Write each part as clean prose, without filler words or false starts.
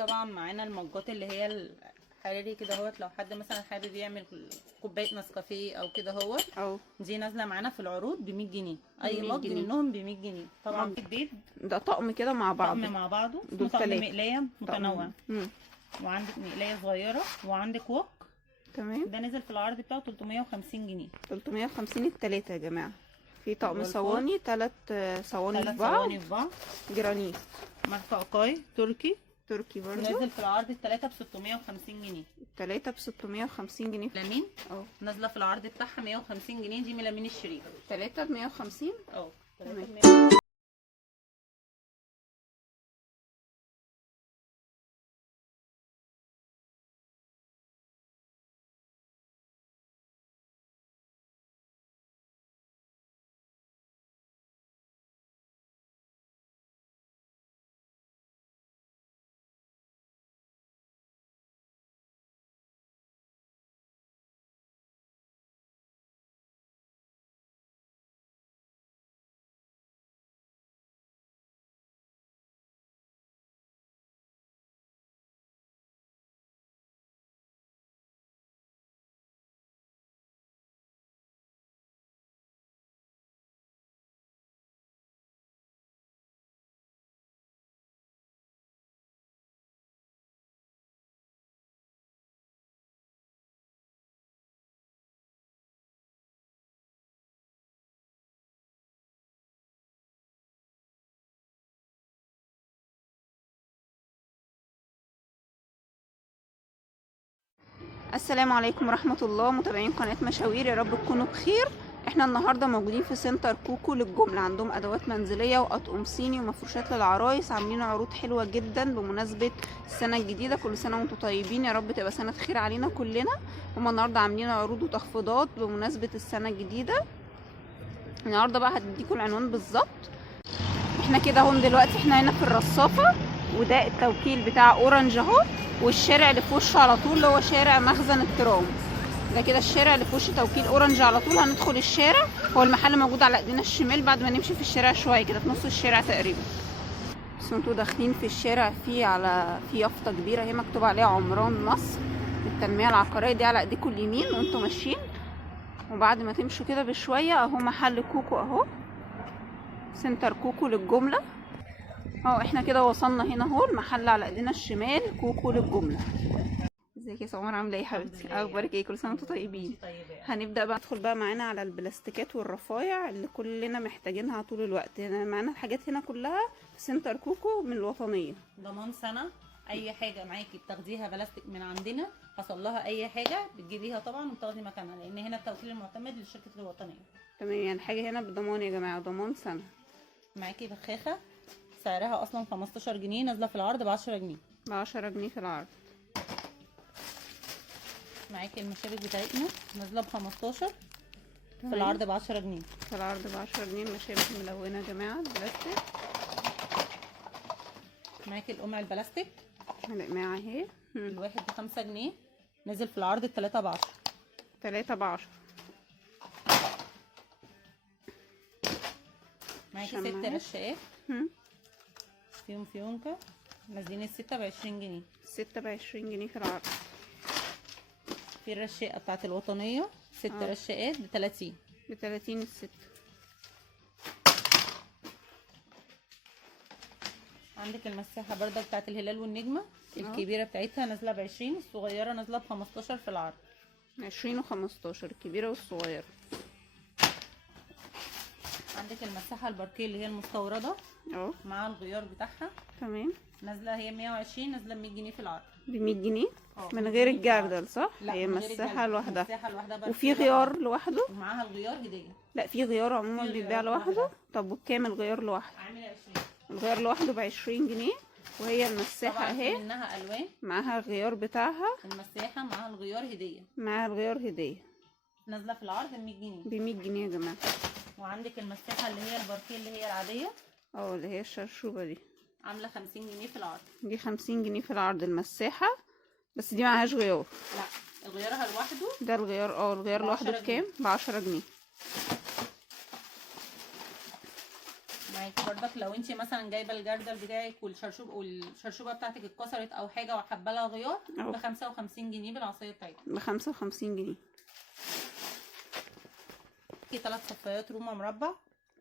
طبعا معانا المجات اللي هي الحراري كده اهوت، لو حد مثلا حابب يعمل كوبايه نسكافيه او كده اهوت. دي نازله معانا في العروض ب 100 جنيه، اي 100 مج جنيه منهم ب 100 جنيه. طبعا في البيت ده طقم كده مع بعضه، طقم مع بعضه، اسمه دول طقم تلاتة. مقلايه متنوع. وعندك مقلايه صغيره وعندك وok. تمام. ده نزل في العرض بتاعه 350 جنيه. 350 التلاتة يا جماعه. في طقم والفرن. صواني، 3 صواني في بعض، صواني في بعض، جرانيت ماركه اوكاي تركي. تركي برضو نازل في العرض التلاتة ب 650 جنيه. التلاتة ب 650 جنيه. ميلامين اه نازله في العرض بتاعها 150 جنيه. دي ميلامين الشريف. 3 ب 150. تمام. السلام عليكم ورحمة الله، متابعين قناة مشاوير، يا رب تكونوا بخير. احنا النهاردة موجودين في سنتر كوكو للجملة، عندهم ادوات منزلية واطقم صيني ومفروشات للعرايس، عاملين عروض حلوة جدا بمناسبة السنة الجديدة. كل سنة وانتم طيبين، يا رب تبقى سنة خير علينا كلنا. هما النهاردة عاملين عروض وتخفيضات بمناسبة السنة الجديدة. النهاردة بقى هديكم العنوان بالظبط. احنا كده هم دلوقتي احنا هنا في الرصافة، وده التوكيل بتاع اورنج اهو، والشارع اللي في وشه على طول اللي هو شارع مخزن الترام. ده كده الشارع اللي في وش توكيل اورنج على طول. هندخل الشارع، هو المحل موجود على ايدينا الشمال بعد ما نمشي في الشارع شويه كده، في نص الشارع تقريبا. بس انتوا داخلين في الشارع في يافطه كبيره هي مكتوب عليها عمران مصر للتنميه العقاريه، دي على ايديكم اليمين وانتوا ماشيين. وبعد ما تمشوا كده بشويه اهو محل كوكو اهو، سنتر كوكو للجمله اهو. احنا كده وصلنا هنا اهو المحل على ايدينا الشمال، كوكو للجمله. ازيك يا سمر، عامله ايه يا حبيبتي؟ اخبارك ايه؟ كل سنه وانتم طيبين. هنبدا بقى ندخل بقى معانا على البلاستيكات والرفايع اللي كلنا محتاجينها طول الوقت. يعني معانا الحاجات هنا كلها في سنتر كوكو من الوطنيه، ضمان سنه. اي حاجه معاكي بتاخديها بلاستيك من عندنا، حصل لها اي حاجه بتجيبيها طبعا وبتاخدي مكانها، لان هنا التوكيل المعتمد للشركه الوطنيه. تمام. يعني الحاجه هنا بالضمان يا جماعه، ضمان سنه. معاكي بخاخه سعرها اصلا 15 جنيه، نازله في العرض ب 10 جنيه. ب 10 جنيه في العرض. معاكي المشابك بتاعتنا نازله ب 15 في العرض ب 10 جنيه. في العرض ب 10 جنيه المشابك الملونه يا جماعه البلاستيك. معاكي القمع البلاستيك القماعه اهي، الواحد ب 5 جنيه، نازل في العرض التلاته ب 10. 3 ب 10. معاكي 6 رشاقات فيهم فيونكه، نازلين الستة ب 20 جنيه. 6 ب 20 جنيه في العرض. في الرشاقه بتاعت الوطنيه 6 رشاقات ب 30. ب 30 الست. عندك المساحه برده بتاعت الهلال والنجمه، الكبيره بتاعتها نازله ب 20، الصغيره نازله ب 15 في العرض. 20 و15 الكبيره والصغيره. عندك المساحه الباركيه اللي هي المستورده اهو مع الغيار بتاعها. تمام. نازله هي 120، نازله ب 100 جنيه في العرض. ب 100 جنيه من غير الجردل صح؟ لا، هي مساحه لوحدها. مساحه لوحدها وفي غيار لوحده؟ ومعاها الغيار هديه. لا، في غيار عموما بيتباع لوحده. طب وبكام الغيار لوحده؟ عامل 20. الغيار لوحده ب 20 جنيه. وهي المساحه اهي منها الوان، معاها الغيار بتاعها. المساحه معاها الغيار هديه. معاها الغيار هديه، نازله في العرض ب 100 جنيه. ب 100 جنيه يا جماعه. وعندك المساحه اللي هي الباركيه اللي هي العاديه، اللي هي الشرشوبه دي، عامله 50 جنيه في العرض. دي 50 جنيه في العرض المساحه، بس دي معهاش غيار. لا، غيارها لوحده. ده الغيار الغيار لوحده بكام؟ ب 10 جنيه. ب معاكي برضك لو انت مثلا جايبه الجردل بتاعك والشرشوبه بتاعتك اتكسرت او حاجه وحابه لها غيار، ب 55 جنيه بالعصايه بتاعتها. ب 55 جنيه. في 3 صفايات رومه مربع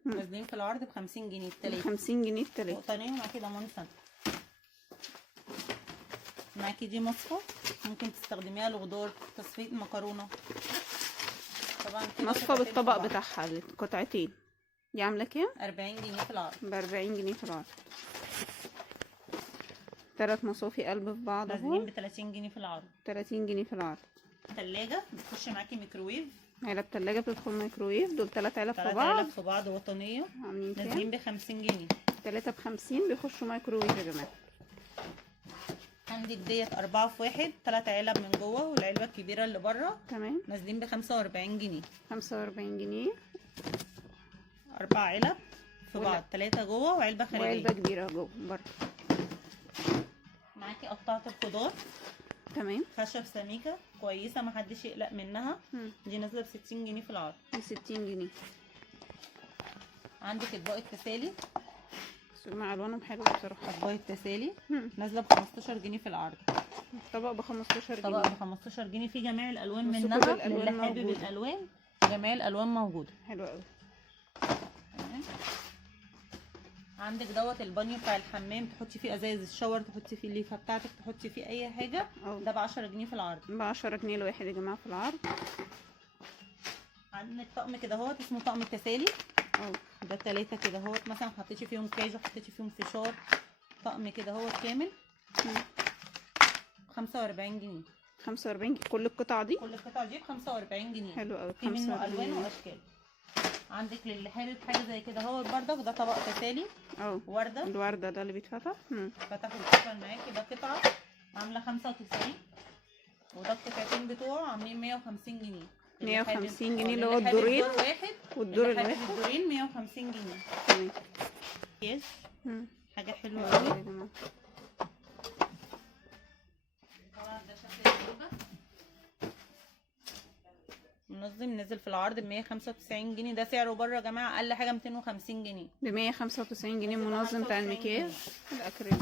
نازلين في العرض ب 50 جنيه التلاته. 50 جنيه التلاته. نقطتين ومعاكي ضمان سنه. معاكي دي مصفى ممكن تستخدميها لخضار، تصفيه مكرونه. طبعا مصفى بالطبق بتاعها القطعتين. دي عامله كام؟ 40 جنيه في العرض. ب 40 جنيه في العرض. 3 مصافي قلب في بعض نازلين ب 30 جنيه في العرض. 30 جنيه في العرض. تلاجة بتخش معاكي ميكروويف. علب تلاجة بتدخل ميكروويف. دول 3 علب في بعض. 3 علب في بعض وطنية. عاملين كام؟ نازلين ب 50 جنيه. 3 ب 50 بيخشوا ميكروويف يا جماعة. عندك ديت 4 في 1، 3 علب من جوه والعلبة الكبيرة اللي بره. تمام. نازلين ب 45 جنيه. 45 جنيه. 4 علب في بعض، 3 جوه وعلبة خارجية. وعلبة كبيرة جوه برضه. معاكي قطعة الخضار. تمام. خشب سميكة كويسة محدش يقلق منها. دي نازلة ب 60 جنيه في العرض. ب 60 جنيه. عندك اطباق التسالي. مع الوانهم حلوه بصراحه. اطباق التسالي نازله ب 15 جنيه في العرض. الطبق ب 15 جنيه. طبق ب 15 جنيه في جميع الالوان منها. اللي حابب الالوان جميع الالوان موجوده. حلو قوي. عندك دوت البانيو بتاع الحمام، تحطي فيه ازايز الشاور، تحطي فيه الليفه بتاعتك، تحطي فيه اي حاجه. ده ب 10 جنيه في العرض. ب 10 جنيه الواحد يا جماعه في العرض. عندك طقم كده اهوت اسمه طقم التسالي. ده 3 كده اهوت، مثلا حطيتي فيهم كاجو، حطيتي فيهم فشار. طقم كده اهوت كامل. 45 جنيه. 45 جنيه كل القطع دي؟ كل القطع دي ب 45 جنيه. حلو قوي. في منه الوان واشكال. عندك للي حابب حاجه زي كده اهوت بردك، ده طبق تسالي. ورده. الورده ده اللي بيتفتح. فتح ويتقفل معاكي. ده قطعه عامله 95، وده القطعتين بتوعه عاملين 150 جنيه. 150 جنيه اللي هو الدورين. الدور واحد والدور الواحد الدورين 150 جنيه. تمام. كيس حاجه حلوه قوي. طبعا ده شكل الزوجه منظم، نزل في العرض ب 195 جنيه. ده سعره بره يا جماعه اقل حاجه 250 جنيه. ب 195 جنيه منظم بتاع المكياج الاكريليك.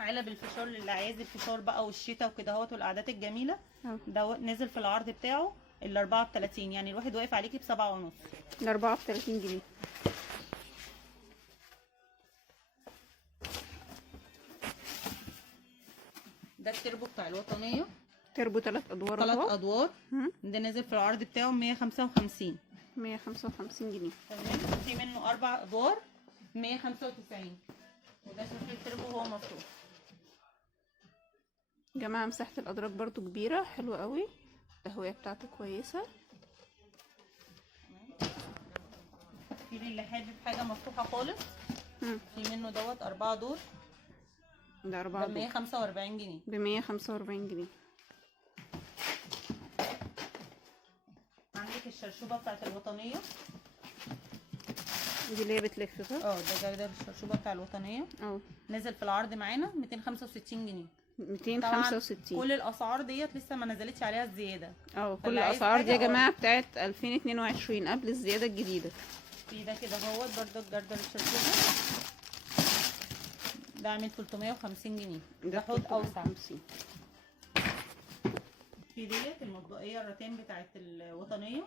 علب الفشار للي عايز الفشار بقى والشتا وكده اهوت والقعدات الجميله. ده نزل في العرض بتاعه ال 4 ب 30، يعني الواحد واقف عليكي ب 7 ونص. ال 4 ب 30 جنيه. ده التربو بتاع الوطنيه. تربو 3 ادوار. 3 ادوار. ده نازل في العرض بتاعه 155. 155 جنيه. تمام. في منه 4 ادوار 195. وده شكل التربو وهو مفتوح. يا جماعه مساحه الادراج برضو كبيره، حلوه قوي. التهويه بتاعته كويسه. في اللي حابب حاجه مفتوحه خالص. في منه دوت 4 دور. ده 4 دور ب 145 جنيه. ب 145 جنيه. عندك الشرشوبه بتاعت الوطنيه. دي اللي هي بتلف صح؟ ده الشرشوبه بتاع الوطنيه. نزل في العرض معانا 265 جنيه. 265. كل الاسعار ديت لسه ما نزلتش عليها الزياده. كل الاسعار دي يا جماعه بتاعت 2022 قبل الزياده الجديده. في ده كده اهوت برده جردل الشرشوبه. ده عامل 350 جنيه. ده حوض اوسع. في ديت المطبقيه الرتين بتاعت الوطنيه.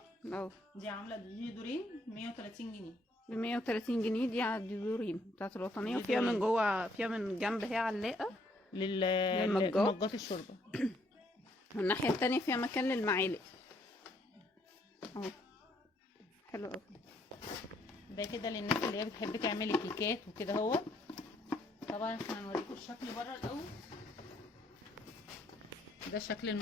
دي عامله دي دورين 130 جنيه. ب 130 جنيه دي على الدورين بتاعت الوطنيه. وفيها من جوه، فيها من جنب هي علاقه للمجات الشوربه. والناحيه التانية فيها مكان للمعالق. حلو قوي. ده كده للناس اللي هي بتحب تعمل الكيكات وكده اهوت. طبعا احنا هنوريكم الشكل بره الاول. ده شكل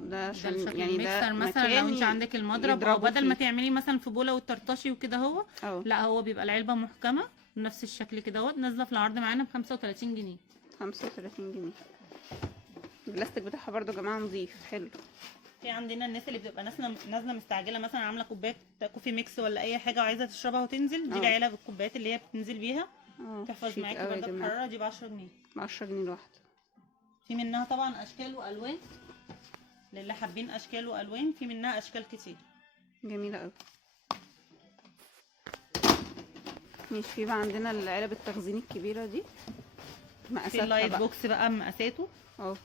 ده عشان يعني ده مثلا لو انت عندك المضرب او بدل ما تعملي مثلا في بوله وترطشي وكده اهو. لا هو بيبقى العلبه محكمه بنفس الشكل كده اهوت. نازله في العرض معانا ب 35 جنيه. 35 جنيه. البلاستيك بتاعها برده يا جماعه نظيف حلو. في عندنا الناس اللي بتبقى نازله مستعجله، مثلا عامله كوبايه كوفي ميكس ولا اي حاجه وعايزه تشربها وتنزل. دي العلب الكوبايات اللي هي بتنزل بيها تحفظ معاكي برده بحراره. دي ب 10 جنيه. ب 10 جنيه الواحده. في منها طبعا اشكال والوان للي حابين اشكال والوان. في منها اشكال كتير جميله قوي. مش في بقى عندنا العلب التخزين الكبيره دي في مقاساتها اللايت بقى. بوكس بقى مقاساته اه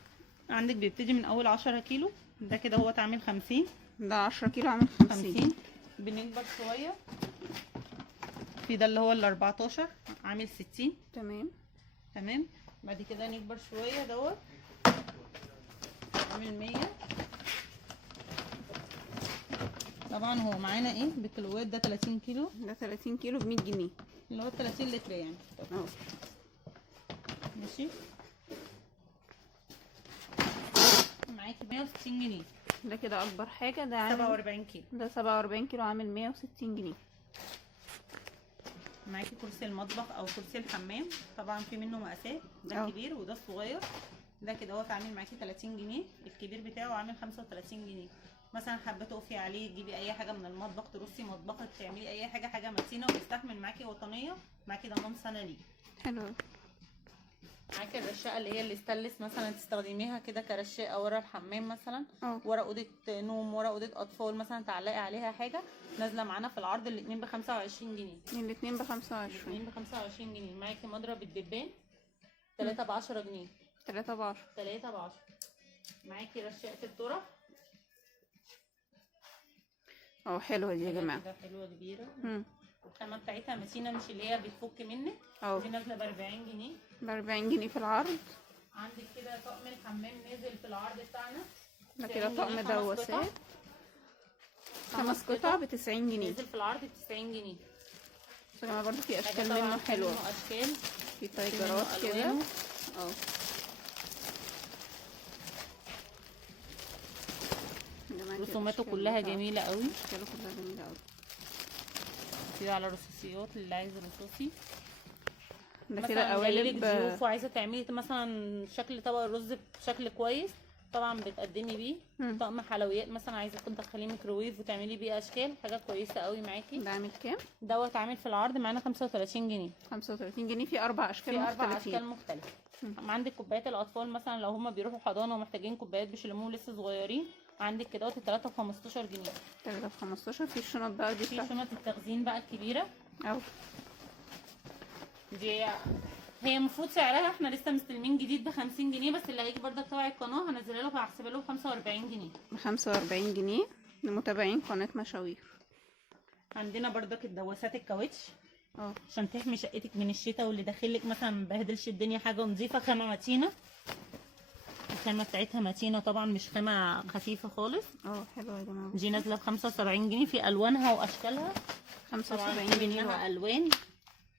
عندك بيبتدي من اول 10 كيلو، ده كده هو عامل 50. ده 10 كيلو عامل 50. بنكبر شويه في ده اللي هو ال 14 عامل 60. تمام. تمام. بعد كده نكبر شويه دوت عامل 100. طبعا هو معانا ايه بالكيلوات، ده 30 كيلو، ده 30 كيلو ب 100 جنيه اللي هو 30 لتر يعني. اه. ماشي. معاكي 160 جنيه. ده كده اكبر حاجه، ده عامل 47 كيلو. ده 47 كيلو عامل 160 جنيه. معاكي كرسي المطبخ او كرسي الحمام، طبعا في منه مقاسات، ده الكبير وده الصغير. ده كده هو عامل معاكي 30 جنيه، الكبير بتاعه عامل 35 جنيه. مثلا حابه تقفي عليه تجيبي اي حاجه من المطبخ، ترصي مطبخك، تعملي اي حاجه، حاجه متينه ويستحمل معاكي، وطنيه، معاكي ضمان سنه ليه. حلو. معاكي الرشاقه اللي هي الاستانلس، مثلا تستخدميها كده كرشاقه ورا الحمام مثلا، ورا اوضه نوم، ورا اوضه اطفال مثلا، تعلقي عليها حاجه. نازله معانا في العرض الاثنين ب 25 جنيه. الاثنين ب 25. الاثنين ب 25 جنيه. معاكي مضرب الدبان 3 ب 10 جنيه. 3 ب 10. 3 ب 10. معاكي رشاقه الطرح. حلوه دي يا جماعه. كده حلوه كبيره. الخامه بتاعتها متينه، مش اللي هي بتفك منك. دي نازله ب 40 جنيه. ب 40 جنيه في العرض. عندك كده طقم الحمام نازل في العرض بتاعنا. ده كده طقم دواسات 5 قطع ب 90 جنيه. نازل في العرض ب 90 جنيه. بس يا جماعه برضه في اشكال منه حلوه. اشكال في تايجرات كده. رسوماته كلها جميله قوي. اشكاله كلها جميله قوي. في على رصاصيات اللي عايز رصاصي. ده كده قوالب ضيوف وعايزه تعملي مثلا شكل طبق الرز بشكل كويس، طبعا بتقدمي بيه. طقم حلويات مثلا عايزه تدخليه ميكروويف وتعملي بيه اشكال، حاجه كويسه قوي معاكي. ده عامل كام؟ دوت عامل في العرض معانا 35 جنيه. 35 جنيه في 4 اشكال مختلفين. في 4 اشكال مختلفه. عندك كوبايات الاطفال مثلا لو هم بيروحوا حضانه ومحتاجين كوبايات بيشلموهم لسه صغيرين، عندك كده 3 ب 15 جنيه. 3 ب 15. في الشنط بقى دي، في شنط التخزين بقى الكبيره. دي هي المفروض سعرها احنا لسه مستلمين جديد ب 50 جنيه، بس اللي هيجي برضك تبع القناه هنزلها له هحسبها له ب 45 جنيه. ب 45 جنيه لمتابعين قناه مشاوير. عندنا برضك الدواسات الكاوتش عشان تحمي شقتك من الشتاء، واللي داخلك مثلا ما بهدلش الدنيا، حاجه نظيفه، خامه متينه. الخامه بتاعتها متينه طبعا، مش خامه خفيفه خالص. حلوه يا جماعه. دي نازله ب 75 جنيه في الوانها واشكالها. 75 جنيه منها الوان.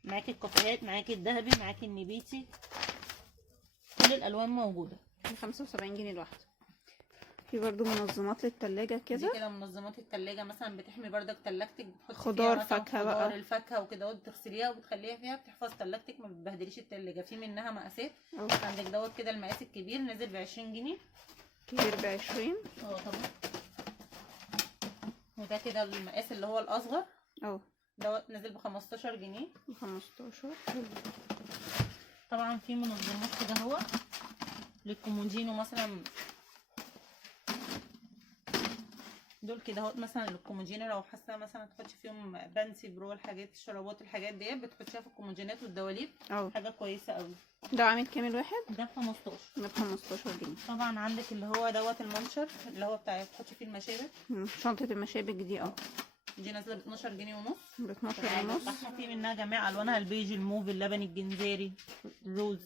معاكي الكافيهات، معاكي الذهبي، معاكي النبيتي، كل الالوان موجوده. 75 جنيه لوحده. في برضو منظمات للتلاجة كده. دي كده منظمات التلاجة مثلا بتحمي بردك تلاجتك، بتحطي خضار فيها فاكهه بقى، خضار الفاكهه وكده، وبتغسليها وبتخليها فيها، بتحفظ تلاجتك ما بتبهدليش التلاجة. في منها مقاسات. عندك دوت كده المقاس الكبير نازل ب 20 جنيه. كبير ب 20. طبعا. وده كده المقاس اللي هو الاصغر. دوت نازل ب 15 جنيه. ب 15. طبعا في منظمات كده اهو للكومودينو مثلا، دول كده اهوت مثلا للكومودينو، لو حاسه مثلا تحطي فيهم بنسي برو، الحاجات الشرابات الحاجات ديت بتحطيها في الكومودينات والدواليب. حاجه كويسه قوي. ده عامل كام الواحد؟ ده ب 15. ده ب 15 جنيه. طبعا عندك اللي هو دوت المنشر اللي هو بتاع تحطي فيه المشابك. شنطه المشابك دي دي نازله ب 12 جنيه ونص. ب 12 ونص. في منها جميع الوانها، البيج، الموف، اللبني، الجنزيري، الروز.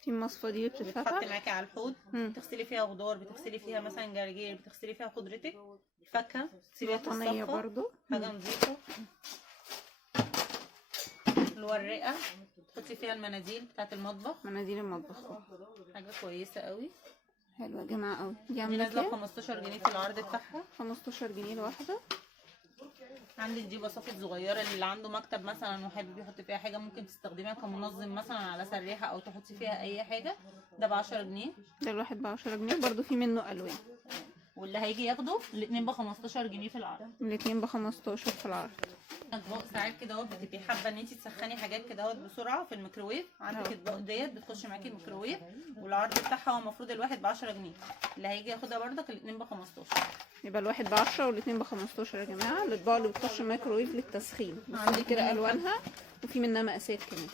في المصفى دي بتتفتح، بتحط معاكي على الحوض، بتغسلي فيها خضار، بتغسلي فيها مثلا جرجير، بتغسلي فيها خضرتك، الفاكهه، تسيبيها وطنيه برضو، حاجه نظيفه. الورقه تحطي فيها المناديل بتاعت المطبخ، مناديل المطبخ حاجه كويسه قوي. حلوه يا جماعه قوي. دي نازله ب 15 جنيه في العرض بتاعها. 15 جنيه الواحده. عندك دي بصافه صغيره اللي عنده مكتب مثلا وحابب يحط فيها حاجه، ممكن تستخدميها كمنظم مثلا على سريحه او تحطي فيها اي حاجه. ده ب 10 جنيه. ده الواحد ب 10 جنيه برضو. في منه الوان، واللي هيجي ياخده الاثنين ب 15 جنيه في العرض. الاثنين ب 15 في العرض. اطباق ساعات كده اهوت بتبقي حابه ان انت تسخني حاجات كده اهوت بسرعه في الميكروويف، عندك اطباق ديت بتخش معاكي الميكروويف، والعرض بتاعها هو المفروض الواحد ب 10 جنيه، اللي هيجي ياخدها بردك الاتنين ب 15. يبقى الواحد ب10 والاتنين ب15 يا جماعه. الاطباق اللي بتخش الميكروويف للتسخين، عندي كده الوانها وفي منها مقاسات كمان.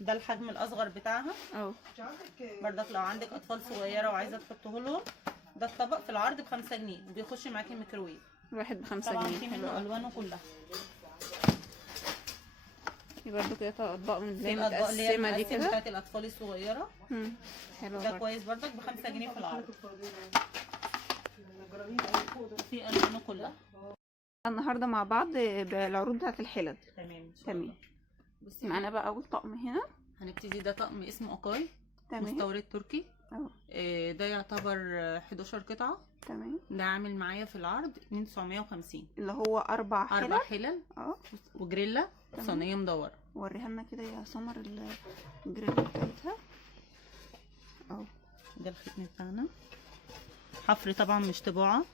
ده الحجم الاصغر بتاعها اهو بردك لو عندك اطفال صغيره وعايزه تحطه لهم. ده الطبق في العرض ب5 جنيه وبيخش معاكي الميكروويف. الواحد ب5 طبعا جنيه. في حلو منه قوي. الوانه كلها. في برضو كده اطباق من في اللي الاطباق اللي هي متقسمه دي المقسم كده. بتاعت الاطفال الصغيره. حلو ده برضو. كويس بردك ب5 جنيه في العرض. في الوانه كلها. النهارده مع بعض بالعروض بتاعت الحلل. تمام. تمام. بصي معانا بقى اول طقم هنا. هنبتدي. ده طقم اسمه اكاي، تمام. مستورد تركي. اهو ده يعتبر 11 قطعه. تمام. ده عامل معايا في العرض 2950. اللي هو 4 حلل. 4 حلل اه وجريلا صينيه مدوره. وريها لنا كده يا سمر الجريل بتاعتها. اهو ده الختم بتاعنا. حفر طبعا مش طباعه.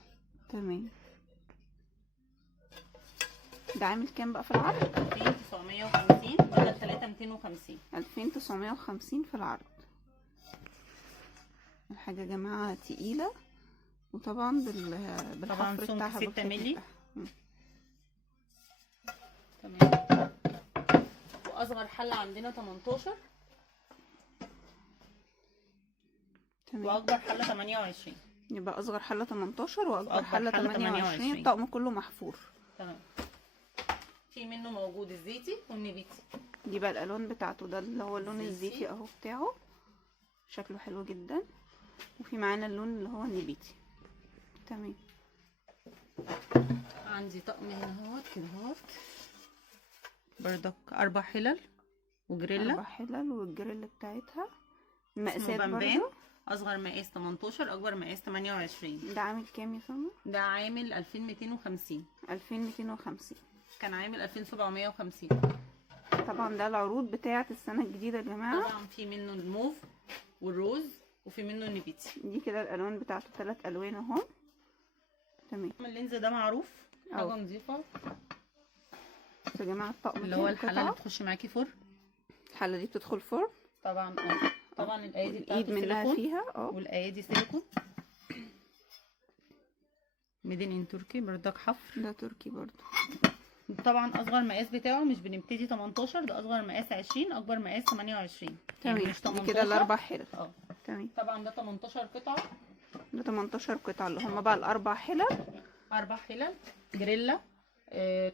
تمام. ده عامل كام بقى في العرض؟ 2950 بدل 3250. 2950 في العرض. الحاجة يا جماعة تقيلة، وطبعا طبعا بالحفر سمك بتاعها 6 مللي. مم. تمام. واصغر حله عندنا 18. تمام. واكبر حله 28. يبقى اصغر حلة 18 واكبر وأكبر حلة حلة 28. الطقم كله محفور. تمام. في منه موجود الزيتي والنبيتي. دي بقى الالوان بتاعته. ده اللي هو اللون الزيتي. الزيتي اهو بتاعه، شكله حلو جدا. وفي معانا اللون اللي هو النبيتي. تمام. عندي طقم هنا اهوت كده اهوت بردك 4 حلل وجريلا. 4 حلل والجريل بتاعتها. اسمه المقاسات بامبان. برضو. اصغر مقاس 18، اكبر مقاس 28. ده عامل كام يا سما؟ ده عامل 2250. 2250. كان عامل 2750. طبعا ده العروض بتاعة السنة الجديدة يا جماعة. طبعا في منه الموف والروز وفي منه النبيتي. دي كده الالوان بتاعته 3 الوان اهو. تمام. اللينز ده معروف، حاجه أهو. نظيفه. بصوا يا جماعة الطقم اللي هو كام الحله اللي قطعة؟ بتخش معاكي فرن. الحلة دي بتدخل فرن. طبعا طبعا الايادي الايد بتاعته منها سيليكون. فيها والايادي سيليكون. ميدين ان تركي بردك حفر. ده تركي برضو. طبعا اصغر مقاس بتاعه مش بنبتدي 18، ده اصغر مقاس 20، اكبر مقاس 28. تمام. يعني مش 18. دي كده الاربع حلل. تمام. طبعا ده 18 قطعه. ده 18 قطعة اللي هم بقى الاربع حلل. 4 حلل جريلا،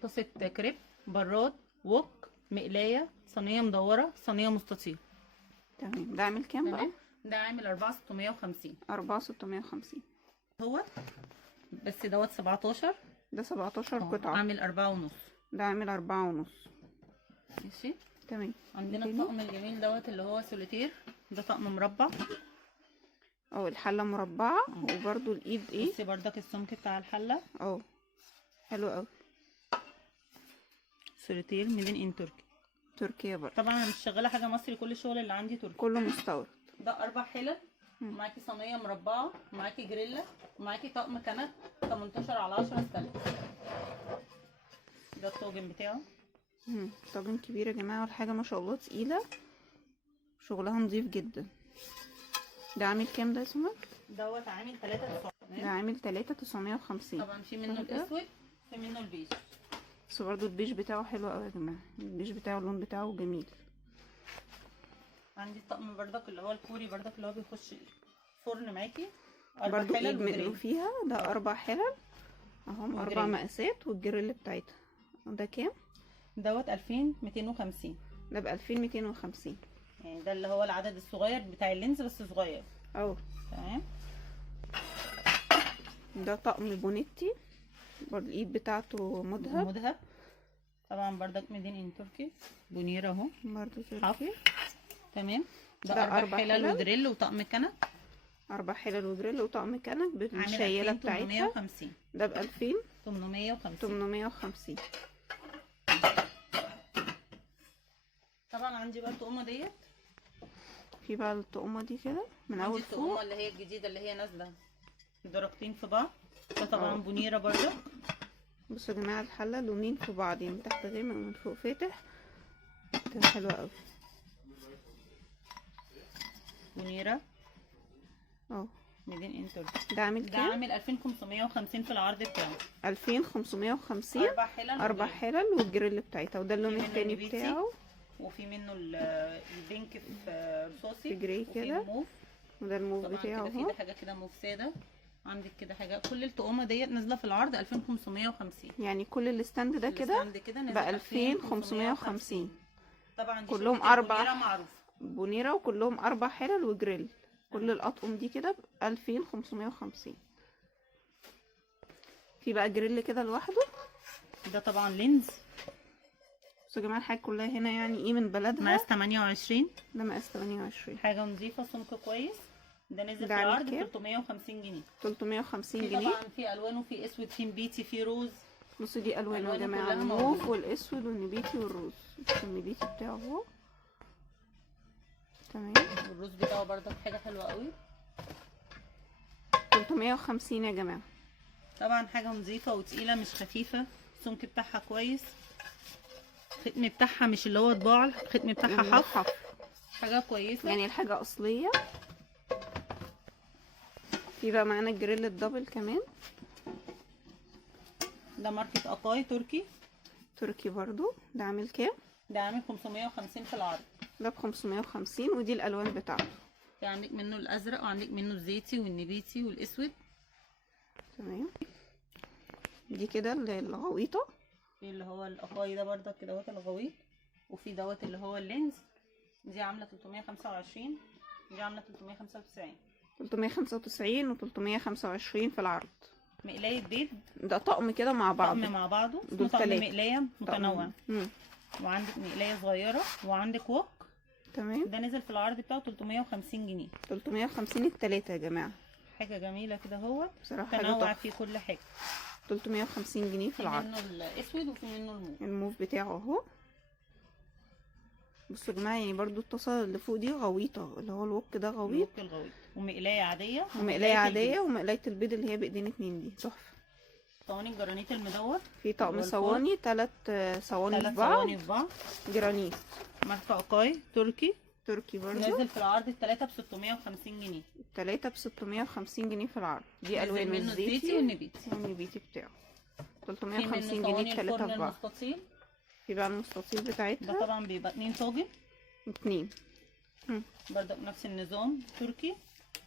طاسه كريب، براد، وok، مقلايه، صينيه مدوره، صينيه مستطيل. تمام. ده عامل كام بقى؟ تمام. ده عامل 4650. 4650. هو بس دوت 17. ده 17 قطعة. عامل 4.5. ده عامل 4.5. ماشي. تمام. عندنا الطقم الجميل دوت اللي هو سوليتير. ده طقم مربع. الحلة مربعة. وبرده الايد ايه؟ بصي بردك السمك بتاع الحله. حلو قوي. سوليتير ميدين ان تركي. تركيا برضه. طبعا انا مش شغاله حاجه مصري، كل الشغل اللي عندي تركي. كله مستورد. ده 4 حلل. معاكي صينيه مربعه، معاكي جريلا، معاكي طقم كنك 18x10 ستانلس. ده الطاجن بتاعه. طاجن كبير يا جماعه، والحاجه ما شاء الله تقيله، شغلها نظيف جدا. ده عامل كام ده يا سمر؟ دوت عامل 3.900. ده عامل 3,950. طبعا في منه الاسود، في منه البيج. بس برضه البيج بتاعه حلو قوي يا جماعه. البيج بتاعه اللون بتاعه جميل. عندي الطقم بردك اللي هو الكوري بردك اللي هو بيخش فرن معاكي. 4 برضه حلل ايد منه وجريل. فيها. ده 4 حلل اهم، 4 مقاسات والجريل بتاعتها. ده كام؟ دوت 2250. ده ب 2250. يعني ده اللي هو العدد الصغير بتاع اللينز بس صغير. تمام. ده طقم بونيتي برضه الايد بتاعته مذهب. طبعا بردك ميدين ان تركي. بونير اهو برضه تركي. تمام. ده ده 4 4 حلل وجريل وطقم كنك. 4 حلل وجريل وطقم كنك بالشياله بتاعتها. 2850. ده ب 2850. 850. طبعا عندي بقى الطقمه ديت. في بقى الطقمه دي كده من اول فوق. الطقمه اللي هي الجديده اللي هي نازله درجتين في بعض. ده طبعا بونيره برده. بصوا يا جماعه الحله لونين في بعض، يعني من تحت غامق ومن فوق فاتح، بتبقى حلوه قوي. ونيره اهو ميدين ان تركي. ده عامل ده كام؟ عامل 2550 في العرض بتاعه. 2550. 4 حلل 4 وجريل. حلل والجريل بتاعتها، وده اللون في منه التاني النبيتي، بتاعه. وفي منه البينك في رصاصي، في جراي وفي كده. الموف. وده الموف طبعا بتاعه كده في اهو. ده حاجه كده موف ساده، عندك كده حاجه. كل التقومه ديت نازله في العرض 2550. يعني كل الستاند ده كده الستاند كده نازل ب 2550. طبعا دي كلهم شركة أربع البونيرة معروفه. بونيرة، وكلهم 4 حلل وجريل. كل الأطقم دي كده ب 2550. في بقى جريل كده لوحده. ده طبعا لينز بصوا يا جماعة الحاجة كلها هنا يعني ايه من بلدها. مقاس 28. ده مقاس 28. حاجه نظيفه سمك كويس. ده نزل ده في عامل العرض كام؟ 350 جنيه. 350 في جنيه. طبعا في الوان، وفي اسود، في نبيتي، في روز. بصوا دي ألوانه يا ألوانه جماعة، كلها الموف موجودة. والأسود والنبيتي والروز. النبيتي بتاعه اهو. تمام. والروز بتاعه برضك حاجه حلوه قوي. 350 يا جماعة. طبعا حاجه نظيفه وتقيله مش خفيفه. السمك بتاعها كويس. الختم بتاعها مش اللي هو طباع، الختم بتاعها حف. حاجه كويسه. يعني الحاجة أصلية. في بقى معانا الجريل الدبل كمان. ده ماركة أقاي تركي. تركي برضو. ده عامل كام؟ ده عامل 550 في العرض. ده ب550. ودي الألوان بتاعته. في عندك منه الأزرق، وعندك منه الزيتي والنبيتي والأسود. تمام. دي كده الغويطة. في اللي هو الأقاي ده برضك كده دوت الغويط. وفي دوت اللي هو اللينز. دي عاملة 325. دي عاملة 395. 395 و325 في العرض. مقلاية بيض. ده طقم كده مع بعض. طقم مع بعضه. دول اسمه طقم تلاتة. مقلاية متنوع. مم. وعندك مقلاية صغيرة، وعندك وok. تمام. ده نزل في العرض بتاعه 350 جنيه. 350 التلاتة يا جماعة. حاجة جميلة كده اهوت. بصراحة حاجة تنوع تحفة. في كل حاجة. 350 جنيه في في العرض. منه الأسود وفي منه الموف. الموف بتاعه اهو. بصوا يا جماعة يعني برضو الطاسة اللي فوق دي غويطة، اللي هو الوك ده غويط. الوك الغويط. ومقلاية عادية. ومقلاية عادية، ومقلاية البيض اللي هي بإيدين اتنين دي تحفة. صواني الجرانيت المدور. في طقم والفرن. صواني، 3 صواني في 3 بعض. صواني في بعض. جرانيت. ماركة أقاي تركي. تركي برضو. نازل في العرض التلاتة ب 650 جنيه. التلاتة ب650 جنيه في العرض. دي نازل ألوان منه الزيتي الزيتي والنبيتي. والنبيتي بتاعه. في 350 منه جنيه صواني التلاتة الفرن في بعض. المستطيل. في بقى المستطيل ده بتاعتها طبعا بيبقى 2 طاجن. 2. برضه نفس النظام تركي.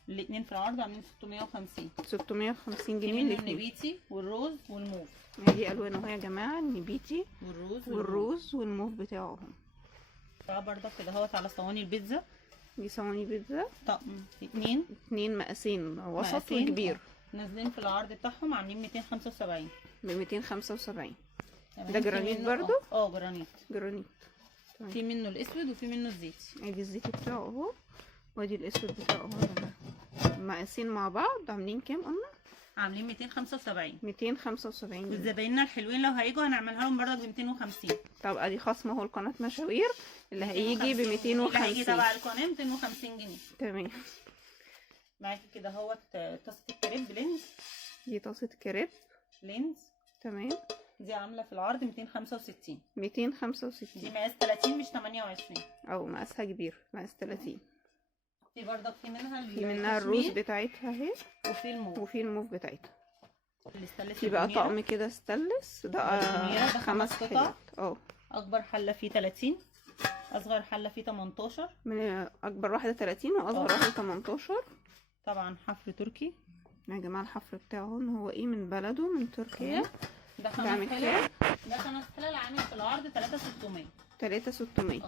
الاتنين في العرض عاملين 650. 650 في جنيه منه الاتنين. النبيتي والروز والموف. دي ألوانه اهو يا جماعة، النبيتي والروز والموف بتاعه اهو. برضه كده اهوت على صواني البيتزا. دي صواني بيتزا. طقم 2. 2 مقاسين، وسط مقاسين. وكبير. نازلين في العرض بتاعهم عاملين 275. ب 275. تمام. ده في جرانيت منه- برضو؟ جرانيت. جرانيت. في منه الاسود وفي منه الزيتي. ادي الزيتي بتاعه اهو، وادي الاسود بتاعه اهو يا جماعة. مقاسين مع بعض عاملين كام قلنا؟ عاملين 275. 275 جنيه. والزبايننا الحلوين لو هيجوا هنعملها لهم برضك ب 250. طب ادي خصم اهو لقناة مشاوير، اللي هيجي ب اللي هيجي 250. تبع القناه 250 جنيه. تمام. معاكي كده اهوت طاسه الكريب لينز. دي طاسة كريب. لينز. تمام. دي عامله في العرض 265. 265. دي مقاس 30 مش 28. او مقاسها كبير، مقاس 30. في برضك في منها في منها الروز الكشمير بتاعتها اهي، وفي الموف. وفي الموف بتاعتها. الاستانلس في بقى البنيرة. طقم كده ستانلس، ده البنيرة ده 5 5 حلات. اكبر حله فيه 30. اصغر حله فيه 18. من اكبر واحده 30 واصغر واحده 18. طبعا حفر تركي. يا جماعه الحفر بتاعه ان هو ايه، من بلده، من تركيا. ده بعمل 5 حلل. ده 5 حلل عامل في العرض 3600. 3600.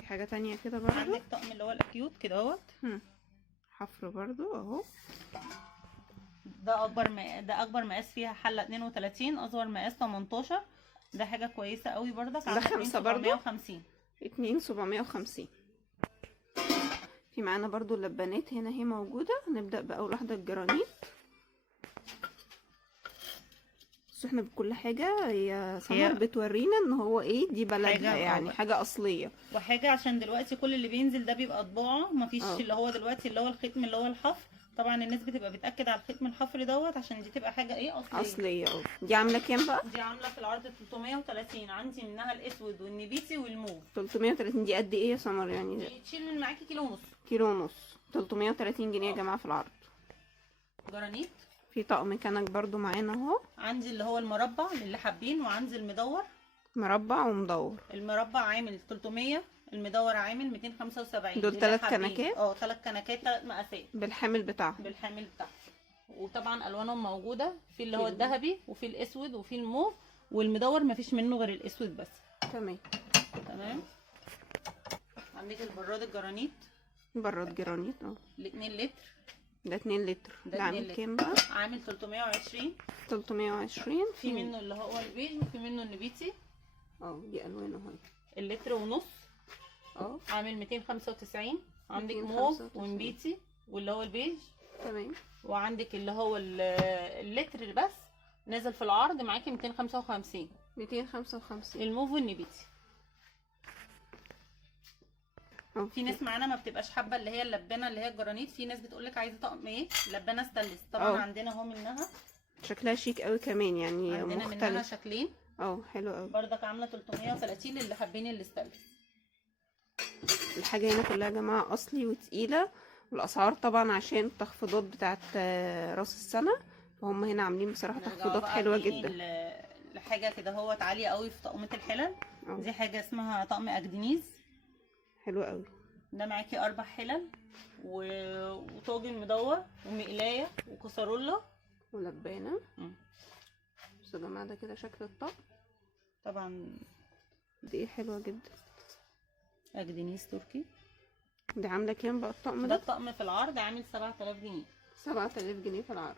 في حاجه تانية كده برضو. عندك طقم اللي هو الاكيوت كده اهوت. حفر برضو اهو. ده اكبر مقاس فيها حله 32، اصغر مقاس 18. ده حاجه كويسه قوي برضك. ده 5 برضو. 750. 2750. في معانا برضو اللبانات هنا هي موجوده. نبدا باول واحده الجرانيت. بس احنا بكل حاجه هي سمر بتورينا ان هو ايه، دي بلدها يعني حاجه اصليه. وحاجه عشان دلوقتي كل اللي بينزل ده بيبقى طباعه، مفيش اللي هو دلوقتي اللي هو الختم اللي هو الحفر. طبعا الناس بتبقى بتاكد على الخيط من الحفر دوت عشان دي تبقى حاجه ايه اصليه. اصليه. دي عامله كام بقى؟ دي عامله في العرض 330. عندي منها الاسود والنبيتي والموف. 330 دي قد ايه يا سمر يعني؟ دي تشيل معاكي كيلو ونص. كيلو ونص. 330 جنيه يا جماعه في العرض. جرانيت. في طقم كنك برضو معانا اهو. عندي اللي هو المربع للي حابين، وعندي المدور. مربع ومدور. المربع عامل 300، المدور عامل 275. دول للي 3 حابين. كنكات؟ 3 كنكات 3 مقاسات بالحامل بتاعهم. بالحامل بتاعهم. وطبعا الوانهم موجوده، في اللي هو الذهبي وفي الاسود وفي الموف، والمدور مفيش منه غير الاسود بس. تمام. عندك البراد الجرانيت. براد جرانيت ال 2 لتر. ده 2 لتر. ده عامل كام بقى؟ عامل 320. 320. في منه اللي هو البيج وفي منه النبيتي. دي الوانه اهي. اللتر ونص. عامل 295. عندك موف ونبيتي واللي هو البيج. تمام. وعندك اللي هو اللتر بس نازل في العرض معاكي 255. 255 الموف والنبيتي. في ناس معانا ما بتبقاش حابه اللي هي اللبانه اللي هي الجرانيت، في ناس بتقول لك عايزه طقم ايه لبانه ستانلس. طبعا عندنا اهو منها. شكلها شيك قوي كمان يعني. عندنا مختلف. منها شكلين. حلو قوي. بردك عامله 330 للي حابين الستانلس. الحاجه هنا كلها يا جماعه اصلي وتقيله، والاسعار طبعا عشان التخفيضات بتاعت راس السنه، فهم هنا عاملين بصراحه تخفيضات حلوه جدا. لحاجه كده اهوت عاليه قوي في طقمه الحلل. دي حاجه اسمها طقم اجدنيز. حلو قوي. ده معاكي 4 حلل وطاجن مدور ومقلايه وكسرولة ولبانه. بصوا يا جماعه ده كده شكل الطقم. طبعا دي حلوه جدا. اجدنيز تركي. دي عامله كام بقى الطقم ده؟ ده الطقم في العرض عامل 7000 جنيه. 7000 جنيه في العرض.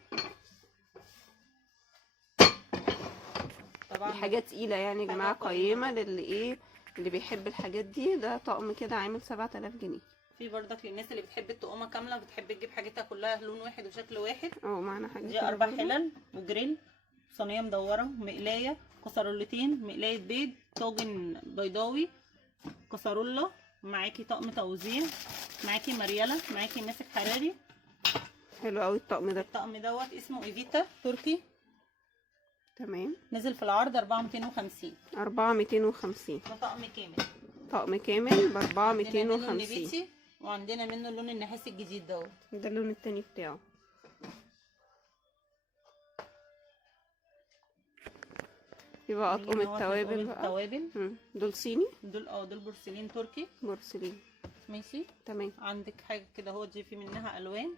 طبعا دي حاجه تقيله يعني يا جماعه، قيمه للي اللي بيحب الحاجات دي. ده طقم كده عامل 7000 جنيه. في برضك للناس اللي بتحب التقومه كامله وبتحب تجيب حاجتها كلها لون واحد وشكل واحد. معانا حاجه دي 4 حلل وجريل، صينيه مدوره، مقلايه، كسرولتين، مقلايه بيض، طاجن بيضاوي، كسرولة، معاكي طقم توزيع، معاكي مريالة، معاكي ماسك حراري. حلو قوي الطقم ده. الطقم دوت اسمه ايفيتا تركي. تمام. نزل في العرض 4250. 4250. ده طقم كامل. طقم كامل ب 4250. عندنا منه النبيتي وعندنا منه اللون النحاسي الجديد دوت. ده اللون التاني بتاعه. يبقى اطقم التوابل بقى. دول صيني. دول بورسلين تركي. بورسلين. ماشي. تمام. عندك حاجه كده اهو دي في منها الوان.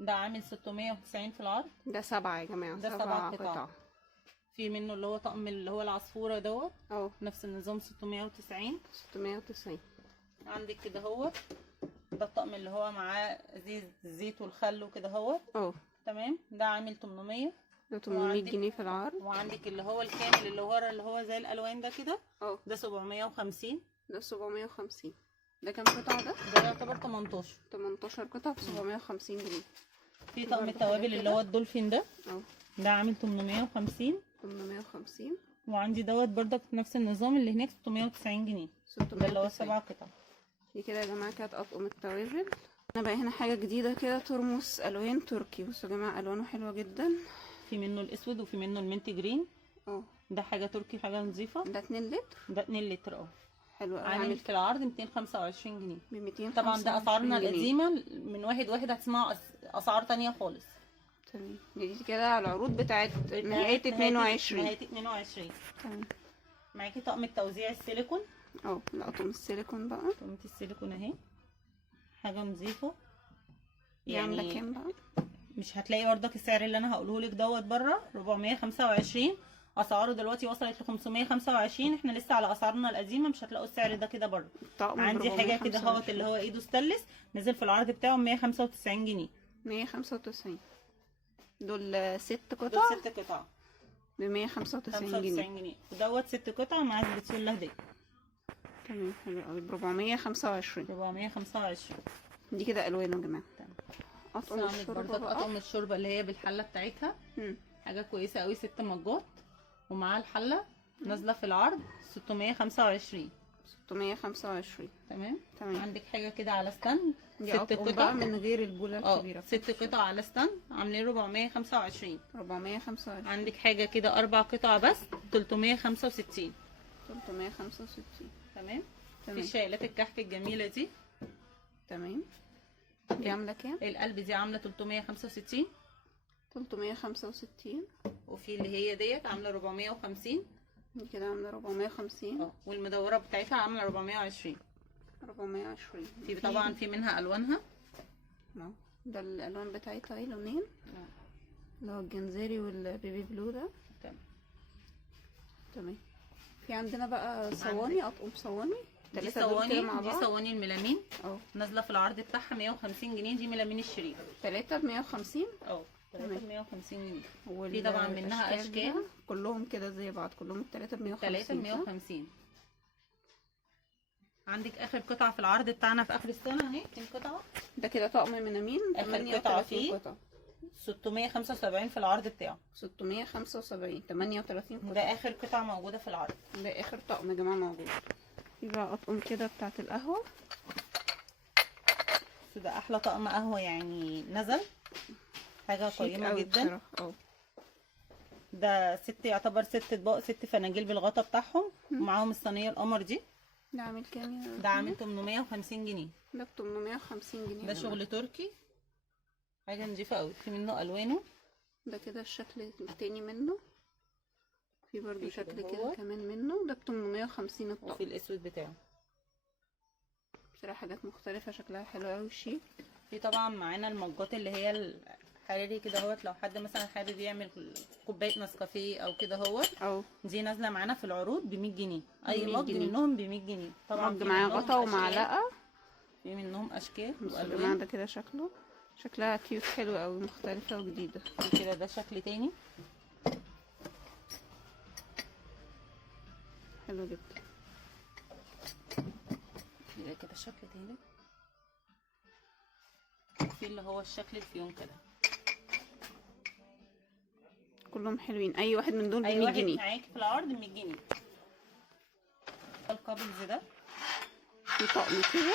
ده عامل 690 في العرض. ده 7 يا جماعه. ده 7 قطع. في منه اللي هو طقم اللي هو العصفوره دوت. نفس النظام 690. 690. عندك كده اهو. ده الطقم اللي هو معاه زيت والخل وكده اهو. تمام. ده عامل 800. ده 800 جنيه في العرض. وعندك اللي هو الكامل اللي ورا اللي هو زي الالوان ده كده. ده 750. ده 750. ده كام قطعه ده؟ ده يعتبر 18 قطعه ب 750 جنيه. في طقم التوابل اللي هو الدولفين ده. ده عامل 850. 850. وعندي دوت بردك نفس النظام اللي هناك 690 جنيه. ده اللي هو 7 قطع. دي كده يا جماعه كانت اطقم التوابل. انا بقى هنا حاجه جديده كده، ترمس الوان تركي. بصوا يا جماعه الوانه حلوه جدا. في منه الاسود وفي منه المنت جرين. ده حاجه تركي، حاجه نظيفه. ده 2 لتر. ده 2 لتر. حلو قوي. عامل في العرض 225 جنيه. ب 225 طبعا ده اسعارنا القديمه، من واحد هتسمعوا اسعار تانية خالص. تمام. دي كده على العروض بتاعت نهايه 22. نهايه 22. تمام. معاكي طقم التوزيع السيليكون. الاطقم السيليكون بقى. طقم السيليكون اهي، حاجه نظيفه يعني. عامله كام بقى؟ مش هتلاقي بردك السعر اللي انا هقوله لك دوت بره. 425. اسعاره دلوقتي وصلت ل 525. احنا لسه على اسعارنا القديمه، مش هتلاقوا السعر ده كده بره. عندي حاجه كده اهوت اللي هو ايده ستانلس، نزل في العرض بتاعه 195 جنيه. 195. دول 6 قطع. دول 6 قطع ب 195 جنيه. ودوت 6 قطع مع البتسوله هديه. تمام. حلو قوي. ب 425. 425. دي كده الوانه يا جماعه. اطقم الشوربه. اطقم الشوربه اللي هي بالحله بتاعتها. حاجه كويسه قوي. 6 مجات ومعاها الحله. نازله في العرض 625. 625. تمام. تمام. عندك حاجه كده على ستاند دي 6 اطقم قطع بقى من غير البوله الكبيره. 6 قطع على ستاند عاملين 425. 425. عندك حاجه كده 4 قطع بس 365. 365. تمام. في تمام. الشايلات الكحك الجميله دي. تمام. دي عامله كام؟ القلب دي عامله 365. 365. وفي اللي هي ديت عامله 450. دي كده عامله 450. والمدوره بتاعتها عامله 420. 420. في طبعا في منها الوانها. ده الالوان بتاعتها ايه؟ لونين اللي هو الجنزيري والبيبي بلو ده. تمام. في عندنا بقى صواني، اطقم صواني. دي صواني الميلامين نازله في العرض بتاعها 150 جنيه. دي ميلامين الشريف 3 ب150. 3 150 جنيه. في طبعا منها اشكال كلهم كده زي بعض، كلهم التلاتة ب150. 3 150. عندك اخر قطعه في العرض بتاعنا في اخر السنه اهي. كام قطعه؟ ده كده طقم ميلامين. اخر قطعه فيه 675 في العرض بتاعه. 675 38 قطعه. ده اخر قطعه موجوده في العرض. ده اخر طقم يا جماعه موجود. في بقى اطقم كده بتاعت القهوه. ده احلى طقم قهوه يعني نزل. حاجه قيمه جدا. ده يعتبر 6 اطباق 6 فناجيل بالغطا بتاعهم ومعاهم الصينيه القمر دي. ده عامل كام يا ده عامل 850 جنيه. ده ب 850 جنيه. ده شغل تركي. حاجه نضيفه قوي. في منه الوانه. ده كده الشكل التاني منه. في برضو شكل كده كمان منه. ده ب 850 الطقم. وفي الاسود بتاعه. بصراحه حاجات مختلفه شكلها حلو قوي شيك. في طبعا معانا المجات اللي هي الحراري كده اهوت. لو حد مثلا حابب يعمل كوبايه نسكافيه او كده اهوت. دي نازله معانا في العروض ب 100 جنيه. اي مج منهم ب 100 جنيه. طبعا مج معاه غطا ومعلقه. في منهم اشكال والوان. ده كده شكلها كيوت حلو قوي، مختلفه وجديده. كده ده شكل تاني حلو جدا. كده شكل تاني. في اللي هو الشكل الفيونكه ده. كلهم حلوين. اي واحد من دول ب 100 جنيه. اي واحد معاكي في العرض ب 100 جنيه. القابلز ده في طقم كده.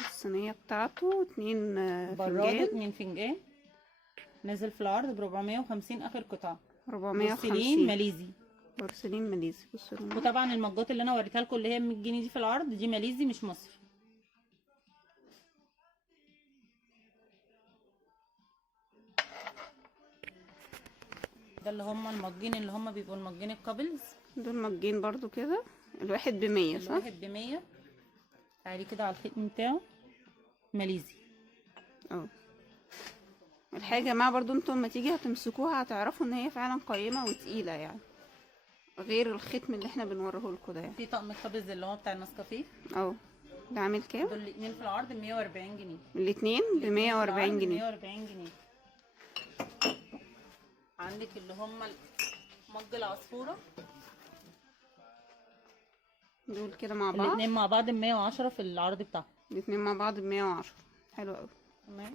الصينيه بتاعته 2 فنجان. 2 فنجان نازل في العرض ب 450. اخر قطعه 450. بورسلين ماليزي. بورسلين ماليزي. بصوا. وطبعا المجات اللي انا وريتها لكم اللي هي ب 100 جنيه دي في العرض دي ماليزي مش مصري. ده اللي هم المجين اللي هم بيبقوا المجين الكابلز. دول مجين برضو كده. الواحد ب100 صح؟ الواحد ب100. تعالي كده على الختم بتاعه ماليزي. الحاجه يا جماعه برضو انتوا لما تيجي هتمسكوها هتعرفوا ان هي فعلا قيمه وتقيله يعني، غير الختم اللي احنا بنوريه لكم ده يعني. في طقم الكابلز اللي هو بتاع النسكافيه. ده عامل كام؟ دول الاثنين في العرض ب 140 جنيه. الاثنين ب 140 جنيه. 140 جنيه. عندك اللي هم مج العصفوره. دول كده مع بعض. الاثنين مع بعض ب 110 في العرض بتاعهم. الاثنين مع بعض ب 110. حلو قوي. تمام.